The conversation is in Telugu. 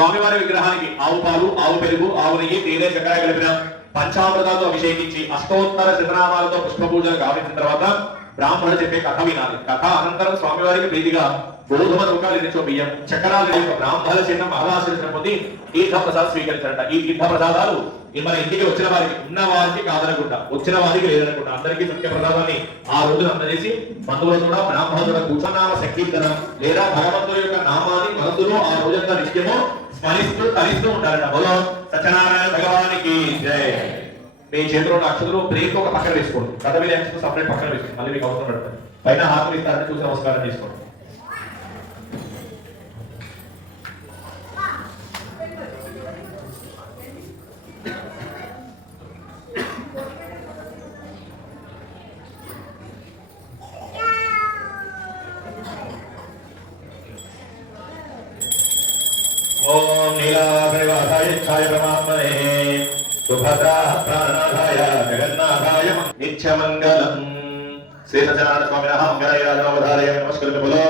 స్వామివారి విగ్రహానికి ఆవు పాలు, ఆవు పెరుగు, ఆవు నెయ్యి, తేనె, చక్కెర కలిపిన పంచామృతాలతో అభిషేకించి అష్టోత్తర శతనామాలతో పుష్ప పూజలు గావించిన తర్వాత బ్రాహ్మణుడు చెప్పే కథ వినాలి. కథ అనంతరం స్వామివారికి ప్రీతిగా గోధుమ నూకాలు ఎన్నిచో బియ్యం, చక్రాలు బ్రాహ్మణుల చిన్న మహారాశిని పొంది తీర్థ ప్రసాదం స్వీకరించారట. ఈ తీర్థ ప్రసాదాలు మన ఇంటికి వచ్చిన వారికి, ఉన్న వారికి కాదనకుండా, వచ్చిన వారికి లేదనకుండా అందరికీ సత్య ప్రసాదాన్ని ఆ రోజున అందజేసి బంధువులు కూడా బ్రాహ్మణుల కూర్చనామ సంకీర్తనం లేదా భగవంతుడి యొక్క నామాన్ని మనసులో ఆ రోజంతా నిత్యము స్మరిస్తూ తరిస్తూ ఉంటారట. బలో సత్యనారాయణ భగవానికి జై. మీ చేతిలో అక్షతులు బ్రేక్ ఒక పక్కన వేసుకోండి, కథ మీద అక్షతులు సపరేట్ పక్కన వేసుకోండి, మళ్ళీ మీకు అవసరం పడుతుంది. పైన హాతలు ఇస్తారని చూసి నమస్కారం చేసుకోండి. ఓం నీలాద్రివాసాయ ఛాయ బ్రహ్మణే సుభద్రా ప్రాణనాథాయ జగన్నాథాయ నిత్యమంగళం. శ్రీ సత్యనారాయణ స్వామినః మంగళాయ రాజనవధారయ నమస్కృత బలో